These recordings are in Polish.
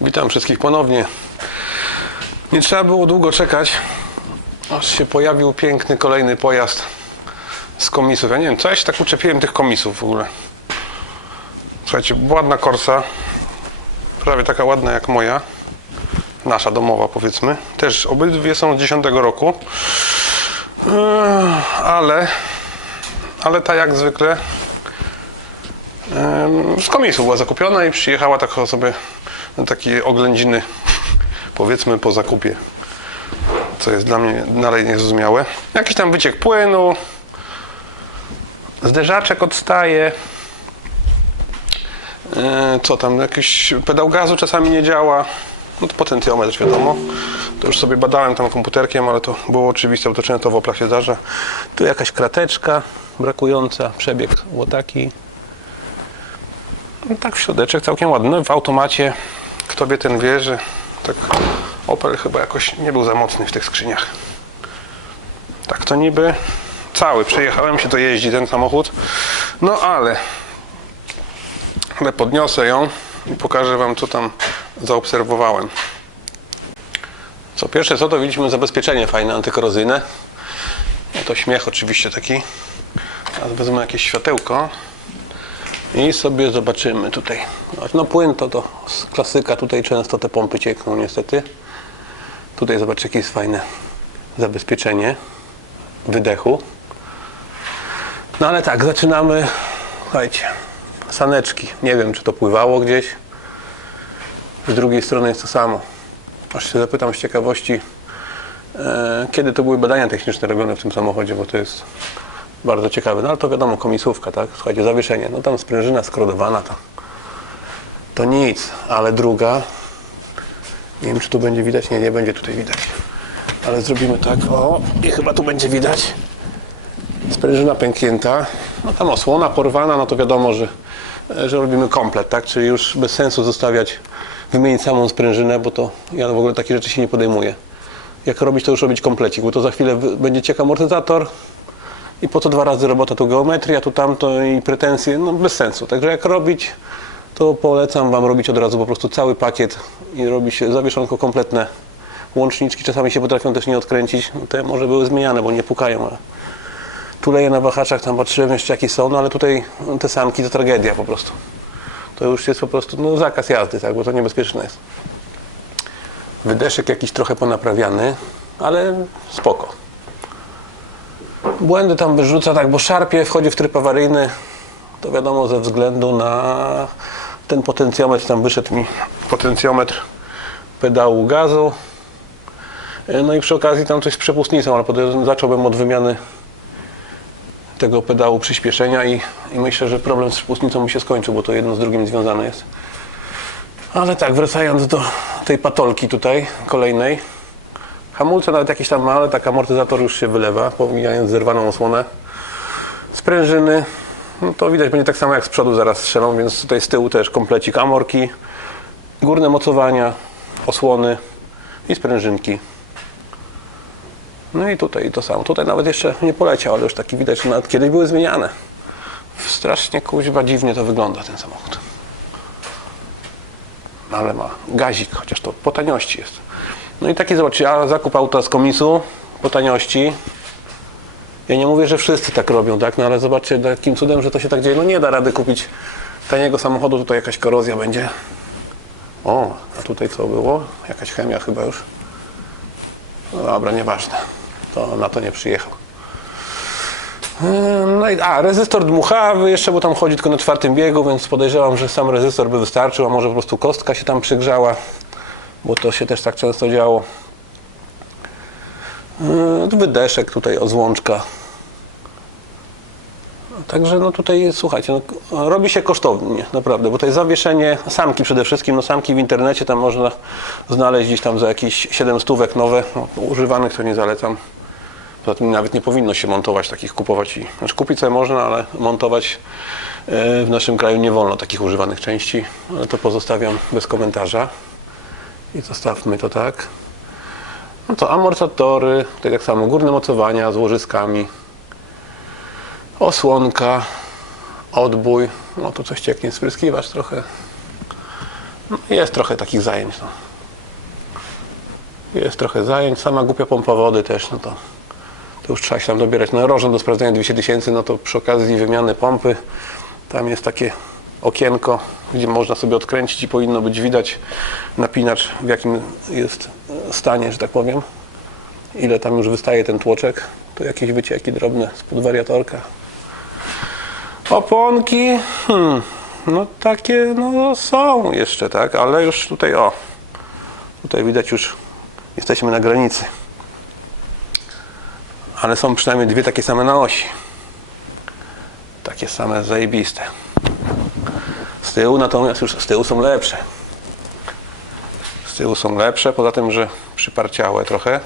Witam wszystkich ponownie. Nie trzeba było długo czekać, aż się pojawił piękny kolejny pojazd z komisów. Ja nie wiem, co ja się tak uczepiłem tych komisów w ogóle. Słuchajcie, ładna Corsa, prawie taka ładna jak moja, nasza domowa powiedzmy. Też obydwie są z 10 roku, Eee, ale, ale ta jak zwykle z komisu była zakupiona i przyjechała tak sobie na takie oględziny, powiedzmy po zakupie, co jest dla mnie dalej niezrozumiałe. Jakiś tam wyciek płynu, zderzaczek odstaje, E, co tam, jakiś pedał gazu czasami nie działa, no to potencjometr wiadomo. To już sobie badałem tam komputerkiem, ale to było oczywiste, bo to często w Oplach się zdarza. Tu jakaś krateczka brakująca, przebieg łotaki. No tak w środeczek całkiem ładny. No, w automacie, kto wie ten wie, że tak Opel chyba jakoś nie był za mocny w tych skrzyniach. Tak to niby cały. Przejechałem się, to jeździ ten samochód. No ale ale podniosę ją i pokażę Wam, co tam zaobserwowałem. Co pierwsze, co to widzieliśmy zabezpieczenie fajne, antykorozyjne. No to śmiech oczywiście taki. Teraz wezmę jakieś światełko i sobie zobaczymy tutaj. No płyn to, to klasyka, tutaj często te pompy ciekną niestety. Tutaj zobaczcie, jakie jest fajne zabezpieczenie wydechu. No ale tak, zaczynamy. Słuchajcie, saneczki. Nie wiem, czy to pływało gdzieś. Z drugiej strony jest to samo. Aż się zapytam z ciekawości, e, kiedy to były badania techniczne robione w tym samochodzie, bo to jest bardzo ciekawe. No ale to wiadomo, komisówka, tak? Słuchajcie, zawieszenie. No tam sprężyna skrodowana to, to nic, ale druga, nie wiem, czy tu będzie widać. Nie, nie będzie tutaj widać. Ale zrobimy tak, o, i chyba tu będzie widać sprężyna pęknięta, no tam osłona porwana, no to wiadomo, że, że robimy komplet, tak? Czyli już bez sensu zostawiać, wymienić samą sprężynę, bo to ja w ogóle takie rzeczy się nie podejmuję. Jak robić, to już robić komplecik, bo to za chwilę będzie ciekł amortyzator i po co dwa razy robota, tu geometria, tu tamto i pretensje, no bez sensu. Także jak robić, to polecam Wam robić od razu po prostu cały pakiet i robi się zawieszonko kompletne. Łączniczki czasami się potrafią też nie odkręcić, no te może były zmieniane, bo nie pukają, ale tuleje na wahaczach, tam patrzyłem jeszcze jakie są, no ale tutaj te samki to tragedia po prostu. To już jest po prostu no, zakaz jazdy, tak, bo to niebezpieczne jest. Wydeszek jakiś trochę ponaprawiany, ale spoko. Błędy tam wyrzuca tak, bo szarpie, wchodzi w tryb awaryjny, to wiadomo ze względu na ten potencjometr, tam wyszedł mi potencjometr pedału gazu. No i przy okazji tam coś z przepustnicą, ale podejrzewam, zacząłbym od wymiany tego pedału przyspieszenia i, i myślę, że problem z przepustnicą mi się skończył, bo to jedno z drugim związane jest. Ale tak, wracając do tej patolki tutaj, kolejnej. Hamulce nawet jakieś tam ma, ale tak amortyzator już się wylewa, pomijając zerwaną osłonę. Sprężyny, no to widać będzie tak samo jak z przodu zaraz strzelą, więc tutaj z tyłu też komplecik amorki, górne mocowania, osłony i sprężynki. No i tutaj to samo. Tutaj nawet jeszcze nie poleciał, ale już taki widać, że nawet kiedyś były zmieniane. Strasznie kuźwa dziwnie to wygląda ten samochód. Ale ma gazik, chociaż to po taniości jest. No i taki zobaczcie, a zakup auta z komisu po taniości. Ja nie mówię, że wszyscy tak robią, tak? No ale zobaczcie, jakim cudem, że to się tak dzieje. No nie da rady kupić taniego samochodu, tutaj jakaś korozja będzie. O, a tutaj co było? Jakaś chemia chyba już. No dobra, nieważne. To na to nie przyjechał. No i, a, rezystor dmuchawy jeszcze, bo tam chodzi tylko na czwartym biegu, więc podejrzewam, że sam rezystor by wystarczył, a może po prostu kostka się tam przygrzała, bo to się też tak często działo. Yy, Wydeszek tutaj, ozłączka. Także no tutaj słuchajcie, no, robi się kosztownie, naprawdę, bo to jest zawieszenie, samki przede wszystkim, no samki w internecie tam można znaleźć gdzieś tam za jakieś 7 stówek nowe, no, używanych to nie zalecam. Poza tym nawet nie powinno się montować takich, kupować i, znaczy kupić sobie można, ale montować e, w naszym kraju nie wolno takich używanych części, ale to pozostawiam bez komentarza i zostawmy to tak. No to amortyzatory, tutaj tak samo górne mocowania z łożyskami, osłonka, odbój, no tu coś cieknie, spryskiwacz trochę No, jest trochę takich zajęć. No. Jest trochę zajęć. Sama głupia pompa wody też, no to, to już trzeba się tam dobierać. No rożen do sprawdzenia 200 tysięcy, no to przy okazji wymiany pompy tam jest takie okienko, gdzie można sobie odkręcić i powinno być widać napinacz w jakim jest stanie, że tak powiem. Ile tam już wystaje ten tłoczek. Tu jakieś wycieki drobne spod wariatorka. Oponki, hmm, no takie no są jeszcze, tak, ale już tutaj o, tutaj widać już jesteśmy na granicy. Ale są przynajmniej dwie takie same na osi. Takie same zajebiste. Z tyłu natomiast już z tyłu są lepsze. Z tyłu są lepsze, poza tym, że przyparciałe trochę.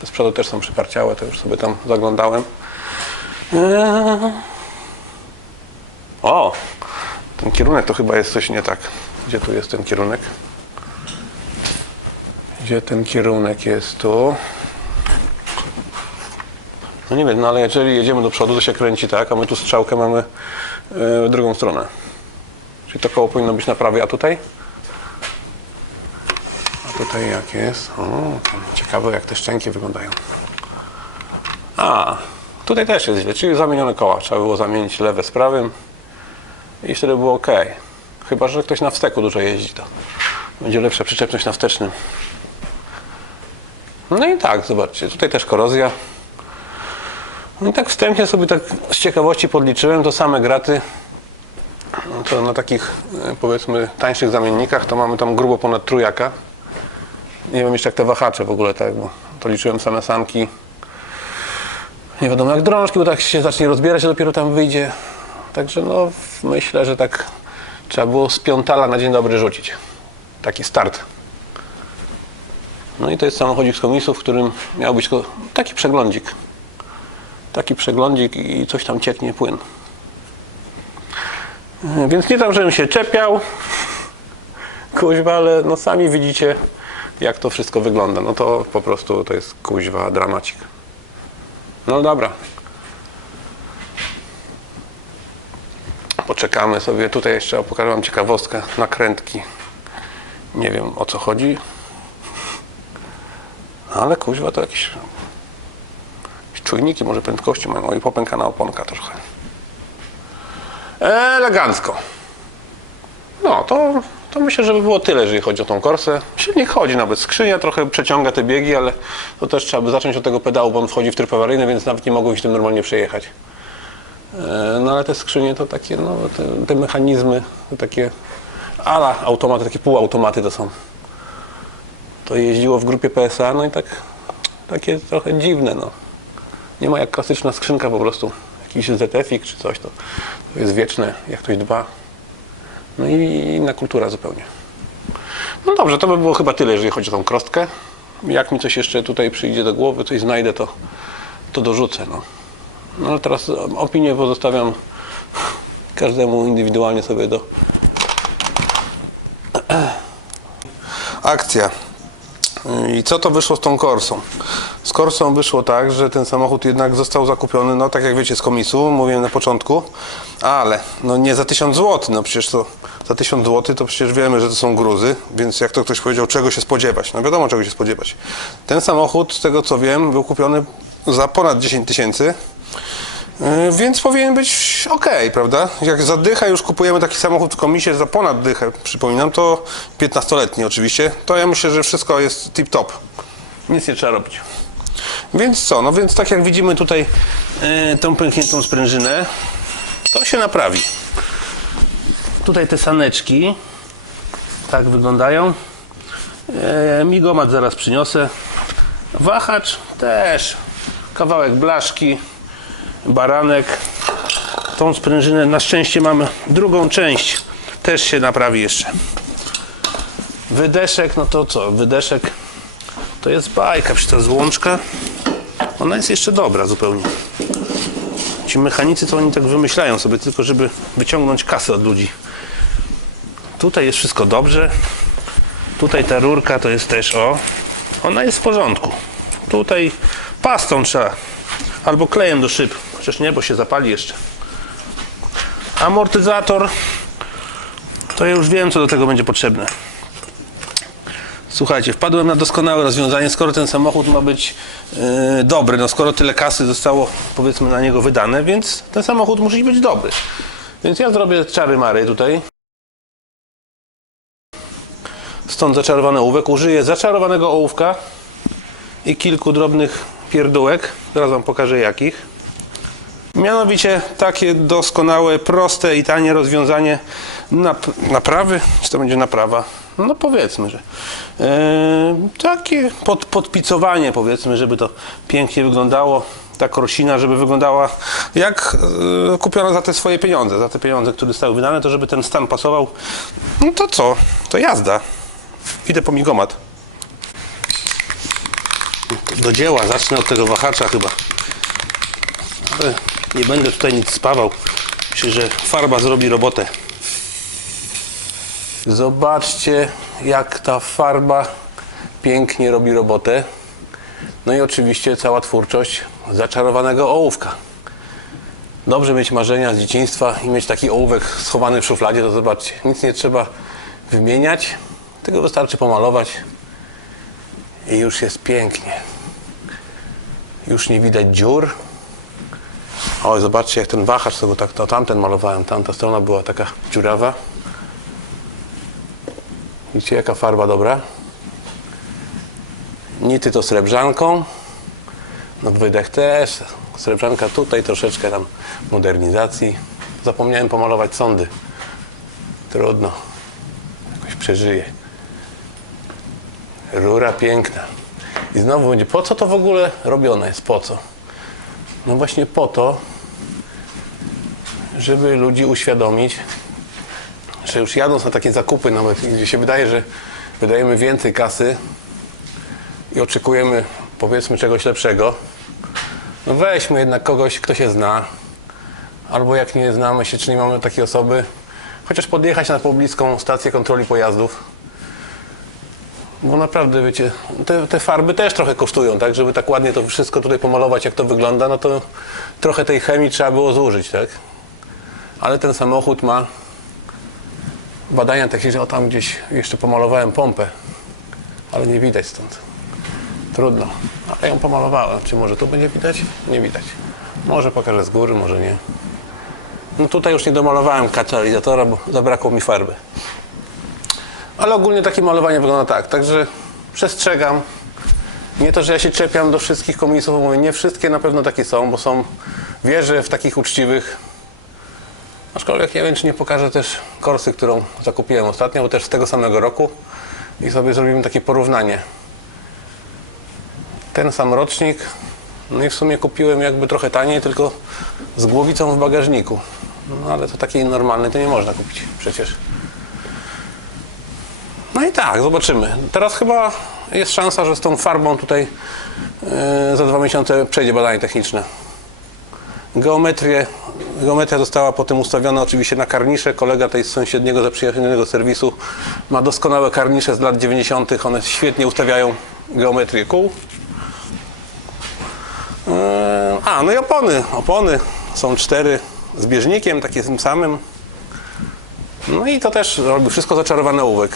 Te z przodu też są przyparciałe, to już sobie tam zaglądałem. Eee. O! Ten kierunek to chyba jest coś nie tak. Gdzie tu jest ten kierunek? Gdzie ten kierunek jest tu? No nie wiem, no ale jeżeli jedziemy do przodu, to się kręci tak, a my tu strzałkę mamy e, w drugą stronę. Czyli to koło powinno być na prawej, a tutaj? A tutaj jak jest? O, ciekawe jak te szczęki wyglądają. A, tutaj też jest źle, czyli zamienione koła. Trzeba było zamienić lewe z prawym i wtedy było ok. Chyba, że ktoś na wsteku dużo jeździ, to będzie lepsza przyczepność na wstecznym. No i tak, zobaczcie, tutaj też korozja. No i tak wstępnie sobie tak z ciekawości podliczyłem, to same graty, no to na takich e, powiedzmy tańszych zamiennikach to mamy tam grubo ponad trójaka. Nie wiem jeszcze jak te wahacze w ogóle tak, bo to liczyłem same samki. Nie wiadomo jak drążki, bo tak się zacznie rozbierać, a dopiero tam wyjdzie. Także no myślę, że tak trzeba było z piątala na dzień dobry rzucić. Taki start. No i to jest samochodzik z komisów, w którym miał być taki przeglądzik. Taki przeglądzik i coś tam cieknie płyn. E, Więc nie tam, żebym się czepiał, kuźwa, ale no sami widzicie, jak to wszystko wygląda. No to po prostu to jest kuźwa dramacik. No dobra. Poczekamy sobie. Tutaj jeszcze pokażę Wam ciekawostkę. Nakrętki. Nie wiem o co chodzi. Ale kuźwa to jakieś, jakieś czujniki może prędkości mają. O i popękana oponka trochę. Elegancko. No to, to myślę, że by było tyle, jeżeli chodzi o tą korsę. Silnik chodzi nawet, skrzynia trochę przeciąga te biegi, ale to też trzeba by zacząć od tego pedału, bo on wchodzi w tryb awaryjny, więc nawet nie mogą się tym normalnie przejechać. E, No ale te skrzynie to takie, no te, te mechanizmy, to takie ala automaty, takie półautomaty to są. To jeździło w grupie PSA, no i tak takie trochę dziwne, no. Nie ma jak klasyczna skrzynka po prostu. Jakiś ZF-ik czy coś, to, to jest wieczne, jak ktoś dba. No i inna kultura zupełnie. No dobrze, to by było chyba tyle, jeżeli chodzi o tą krostkę. Jak mi coś jeszcze tutaj przyjdzie do głowy, coś znajdę, to, to dorzucę. No. no ale teraz opinię pozostawiam każdemu indywidualnie sobie do. Akcja. I co to wyszło z tą Corsą? Z Corsą wyszło tak, że ten samochód jednak został zakupiony, no tak jak wiecie, z komisu, mówiłem na początku, ale no nie za 1000 zł, no przecież to za 1000 zł to przecież wiemy, że to są gruzy, więc jak to ktoś powiedział, czego się spodziewać? No wiadomo, czego się spodziewać. Ten samochód, z tego co wiem, był kupiony za ponad 10 tysięcy, Yy, Więc powinien być ok, prawda? Jak za dychę już kupujemy taki samochód w komisie za ponad dychę, przypominam, to 15-letni oczywiście, to ja myślę, że wszystko jest tip-top. Nic nie trzeba robić. Więc co? No więc tak jak widzimy tutaj yy, tą pękniętą sprężynę, to się naprawi. Tutaj te saneczki tak wyglądają. E, migomat zaraz przyniosę. Wahacz też. Kawałek blaszki baranek. Tą sprężynę na szczęście mamy drugą część. Też się naprawi jeszcze. Wydeszek, no to co? Wydeszek to jest bajka, przecież ta złączka ona jest jeszcze dobra zupełnie. Ci mechanicy to oni tak wymyślają sobie tylko, żeby wyciągnąć kasę od ludzi. Tutaj jest wszystko dobrze. Tutaj ta rurka to jest też o. Ona jest w porządku. Tutaj pastą trzeba albo klejem do szyb. Chociaż nie, bo się zapali jeszcze. Amortyzator. To ja już wiem, co do tego będzie potrzebne. Słuchajcie, wpadłem na doskonałe rozwiązanie, skoro ten samochód ma być yy, dobry, no skoro tyle kasy zostało powiedzmy na niego wydane, więc ten samochód musi być dobry. Więc ja zrobię czary mary tutaj. Stąd zaczarowany ołówek. Użyję zaczarowanego ołówka i kilku drobnych pierdółek. Zaraz Wam pokażę jakich. Mianowicie takie doskonałe, proste i tanie rozwiązanie nap- naprawy, czy to będzie naprawa? No powiedzmy, że e, takie pod, podpicowanie powiedzmy, żeby to pięknie wyglądało. Ta krosina, żeby wyglądała jak e, kupiona za te swoje pieniądze, za te pieniądze, które zostały wydane, to żeby ten stan pasował. No to co? To jazda. Idę po migomat. Do dzieła, zacznę od tego wahacza chyba. Nie będę tutaj nic spawał. Myślę, że farba zrobi robotę. Zobaczcie, jak ta farba pięknie robi robotę. No i oczywiście cała twórczość zaczarowanego ołówka. Dobrze mieć marzenia z dzieciństwa i mieć taki ołówek schowany w szufladzie, to zobaczcie, nic nie trzeba wymieniać, tylko wystarczy pomalować i już jest pięknie. Już nie widać dziur. O, zobaczcie, jak ten wahacz, tego tak, to tamten malowałem, tamta strona była taka dziurawa. Widzicie, jaka farba dobra. Nity to srebrzanką. No wydech też. Srebrzanka tutaj, troszeczkę tam modernizacji. Zapomniałem pomalować sądy. Trudno. Jakoś przeżyję. Rura piękna. I znowu będzie, po co to w ogóle robione jest? Po co? No właśnie po to, żeby ludzi uświadomić, że już jadąc na takie zakupy, nawet gdzie się wydaje, że wydajemy więcej kasy i oczekujemy powiedzmy czegoś lepszego, no weźmy jednak kogoś, kto się zna, albo jak nie znamy się, czy nie mamy takiej osoby, chociaż podjechać na pobliską stację kontroli pojazdów, bo naprawdę, wiecie, te, te farby też trochę kosztują, tak? Żeby tak ładnie to wszystko tutaj pomalować, jak to wygląda, no to trochę tej chemii trzeba było zużyć, tak? Ale ten samochód ma badania techniczne, o tam gdzieś jeszcze pomalowałem pompę, ale nie widać stąd. Trudno, ale ją pomalowałem. Czy może tu będzie widać? Nie widać. Może pokażę z góry, może nie. No tutaj już nie domalowałem katalizatora, bo zabrakło mi farby. Ale ogólnie takie malowanie wygląda tak. Także przestrzegam. Nie to, że ja się czepiam do wszystkich komisów, mówię, nie wszystkie na pewno takie są, bo są, wierzę w takich uczciwych. Aczkolwiek nie wiem, czy nie pokażę też korsy, którą zakupiłem ostatnio, bo też z tego samego roku i sobie zrobimy takie porównanie. Ten sam rocznik, no i w sumie kupiłem jakby trochę taniej, tylko z głowicą w bagażniku. No ale to takiej normalnej to nie można kupić przecież. No i tak, zobaczymy. Teraz chyba jest szansa, że z tą farbą tutaj yy, za dwa miesiące przejdzie badanie techniczne. Geometrię, geometria została potem ustawiona oczywiście na karnisze. Kolega tej z sąsiedniego zaprzyjaźnionego serwisu ma doskonałe karnisze z lat 90. One świetnie ustawiają geometrię kół. Yy, A, no i opony. Opony są cztery z bieżnikiem, takie tym samym. No i to też robi wszystko zaczarowany ołówek.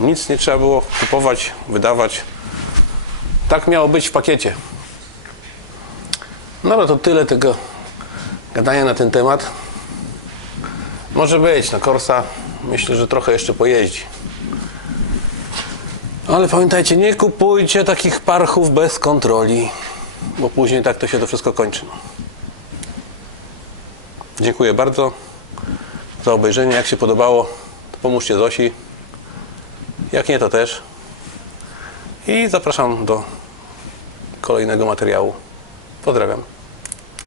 Nic nie trzeba było kupować, wydawać. Tak miało być w pakiecie. No ale to tyle tego gadania na ten temat. Może być, no Corsa myślę, że trochę jeszcze pojeździ. Ale pamiętajcie, nie kupujcie takich parchów bez kontroli, bo później tak to się to wszystko kończy. Dziękuję bardzo za obejrzenie. Jak się podobało, to pomóżcie Zosi. Jak nie, to też. I zapraszam do kolejnego materiału. Pozdrawiam.